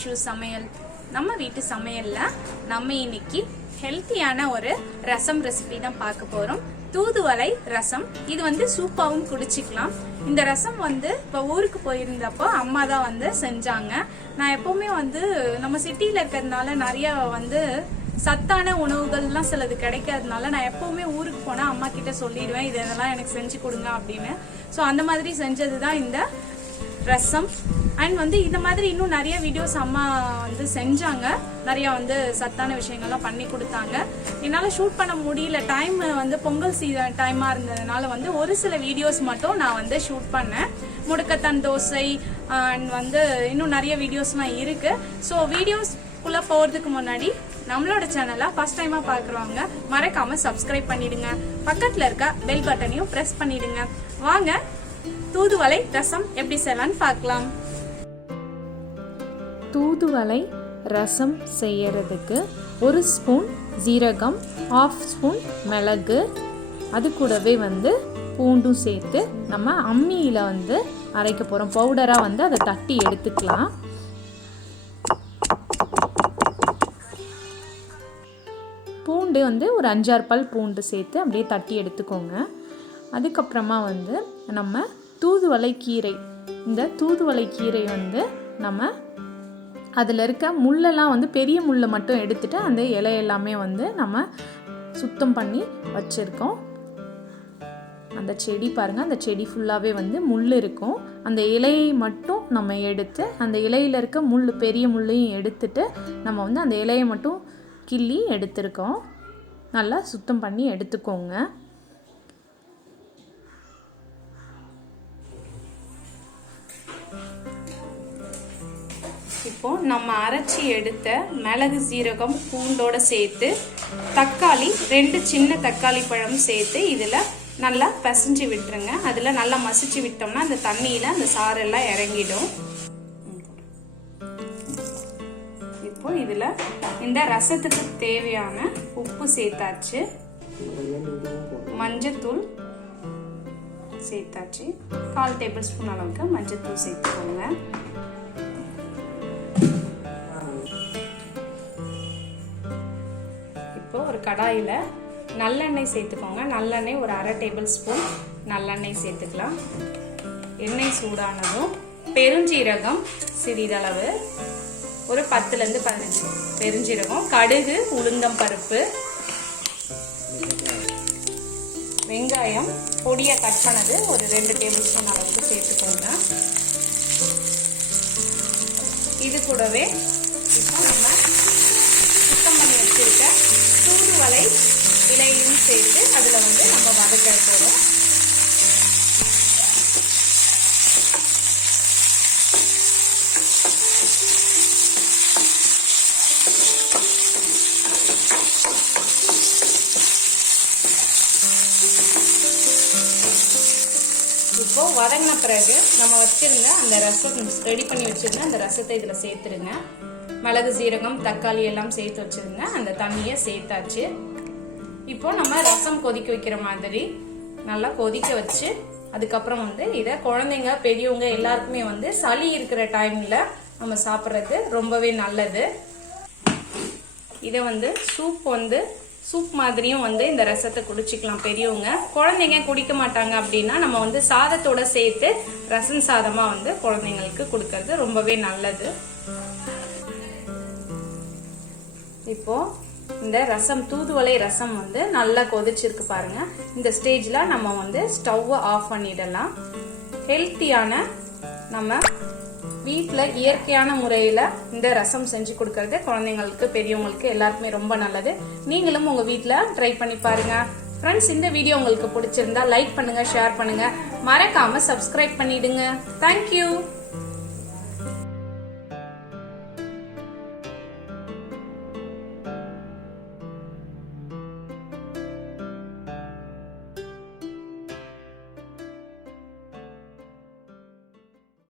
ஐஷு சமையல். நம்ம வீட்டு சமையல்ல நம்ம இன்னைக்கு ஹெல்த்தியான ஒரு ரசம் ரெசிபி தான் பார்க்க போறோம். தூதுவளை ரசம். இது சூப்பாவும் குடிச்சிக்கலாம். இந்த ரசம் இப்போ ஊருக்கு போயிருந்தப்போ அம்மா தான் செஞ்சாங்க. நான் எப்பவுமே நம்ம சிட்டியில இருக்கிறதுனால நிறைய சத்தான உணவுகள்லாம் சிலது கிடைக்காதனால நான் எப்பவுமே ஊருக்கு போனா அம்மா கிட்ட சொல்லிடுவேன், இதெல்லாம் எனக்கு செஞ்சு கொடுங்க அப்படின்னு. ஸோ அந்த மாதிரி செஞ்சதுதான் இந்த ரசம். அண்ட் இந்த மாதிரி இன்னும் நிறைய வீடியோஸ் அம்மா செஞ்சாங்க. நிறைய சத்தான விஷயங்கள்லாம் பண்ணி கொடுத்தாங்க. என்னால் ஷூட் பண்ண முடியல. டைம் பொங்கல் சீசன் டைமா இருந்ததுனால ஒரு சில வீடியோஸ் மட்டும் நான் ஷூட் பண்ணேன். முடக்கத்தான் தோசை அண்ட் இன்னும் நிறைய வீடியோஸ்லாம் இருக்கு. ஸோ வீடியோஸ்குள்ள போறதுக்கு முன்னாடி நம்மளோட சேனலை ஃபர்ஸ்ட் டைமா பார்க்குறவங்க மறக்காம சப்ஸ்கிரைப் பண்ணிடுங்க. பக்கத்துல இருக்க பெல் பட்டனையும் பிரஸ் பண்ணிடுங்க. வாங்க தூதுவளை ரசம் எப்படி செய்யலாம்னு பார்க்கலாம். தூதுவளை ரசம் செய்யறதுக்கு 1 ஸ்பூன் ஜீரகம், 1/2 ஸ்பூன் மிளகு, அது கூடவே பூண்டும் சேர்த்து நம்ம அம்மியில் அரைக்க போகிறோம். பவுடராக அதை தட்டி எடுத்துக்கலாம். பூண்டு ஒரு 5-6 பல் பூண்டு சேர்த்து அப்படியே தட்டி எடுத்துக்கோங்க. அதுக்கப்புறமா நம்ம தூதுவளை கீரை, இந்த தூதுவளை கீரை நம்ம அதில் இருக்க முள்ளெல்லாம் பெரிய முள்ளை மட்டும் எடுத்துட்டு அந்த இலை எல்லாமே நம்ம சுத்தம் பண்ணி வச்சுருக்கோம். அந்த செடி பாருங்கள், அந்த செடி ஃபுல்லாகவே முள் இருக்கும். அந்த இலையை மட்டும் நம்ம எடுத்து அந்த இலையில் இருக்க முள், பெரிய முள்ளையும் எடுத்துட்டு நம்ம அந்த இலையை மட்டும் கிள்ளி எடுத்துருக்கோம். நல்லா சுத்தம் பண்ணி எடுத்துக்கோங்க. இப்போ நம்ம அரைச்சி எடுத்த மிளகு, சீரகம், பூண்டோட சேர்த்து தக்காளி, 2 சின்ன தக்காளி பழம் சேர்த்து இதுல நல்லா பிசைஞ்சு விட்டுருங்க. அதுல நல்லா மசிச்சு விட்டோம்னா அந்த தண்ணியில அந்த சாரெல்லாம் இறங்கிடும். இப்போ இதுல இந்த ரசத்துக்கு தேவையான உப்பு சேர்த்தாச்சு, மஞ்சத்தூள் சேர்த்தாச்சு, 1/4 டேபிள் ஸ்பூன் அளவுக்கு மஞ்சத்தூள் சேர்த்துக்கோங்க. இப்போ ஒரு கடாயில நல்லெண்ணெய் சேர்த்துக்கோங்க. நல்லெண்ணெய் ஒரு 1/2 டேபிள் ஸ்பூன் நல்லெண்ணெய் சேர்த்துக்கலாம். எண்ணெய் சூடானதும் பெருஞ்சீரகம் சிறிதளவு, ஒரு 10 - 15 பெருஞ்சீரகம், கடுகு, உளுந்தம் பருப்பு, வெங்காயம் பொடியை கட் பண்ணது ஒரு 2 டேபிள் ஸ்பூன் அளவுக்கு சேர்த்துக்கோங்க. இது கூடவே இப்போ நம்ம சுத்தம் பண்ணி வச்சிருக்க தூதுவளை இலையும் சேர்த்து அதில் நம்ம வதக்க போகிறோம். இப்போ வதங்கின பிறகு நம்ம வச்சிருந்த அந்த ரசம் ரெடி பண்ணி வச்சிருந்த அந்த ரசத்தை இதுல சேர்த்துருங்க. மிளகு, சீரகம், தக்காளி எல்லாம் சேர்த்து வச்சிருங்க. அந்த தண்ணியை சேர்த்தாச்சு. இப்போ நம்ம ரசம் கொதிக்க வைக்கிற மாதிரி நல்லா கொதிக்க வச்சு அதுக்கப்புறம் இதை குழந்தைங்க, பெரியவங்க எல்லாருக்குமே சளி இருக்கிற டைம்ல நம்ம சாப்பிட்றது ரொம்பவே நல்லது. இதை சூப் மாதிரியும் இந்த ரசத்தை குடிச்சிக்கலாம் பெரியவங்க. குழந்தைங்க குடிக்க மாட்டாங்க அப்படின்னா நம்ம சாதத்தோட சேர்த்து ரசம் சாதமா குழந்தைங்களுக்கு கொடுக்கறது ரொம்பவே நல்லது. இப்போ இந்த ரசம், தூதுவளை ரசம் நல்லா கொதிச்சிருக்கு பாருங்க. இந்த ஸ்டேஜ்ல நம்ம ஸ்டவ் ஆஃப் பண்ணிடலாம். ஹெல்த்தியான நம்ம வீட்டில் இயற்கையான முறையில் இந்த ரசம் செஞ்சு கொடுக்கறது குழந்தைங்களுக்கு, பெரியவங்களுக்கு எல்லாருக்குமே ரொம்ப நல்லது. நீங்களும் உங்கள் வீட்டில் ட்ரை பண்ணி பாருங்க. ஃப்ரெண்ட்ஸ், இந்த வீடியோ உங்களுக்கு பிடிச்சிருந்தா லைக் பண்ணுங்க, ஷேர் பண்ணுங்க, மறக்காம சப்ஸ்கிரைப் பண்ணிடுங்க. தேங்க்யூ.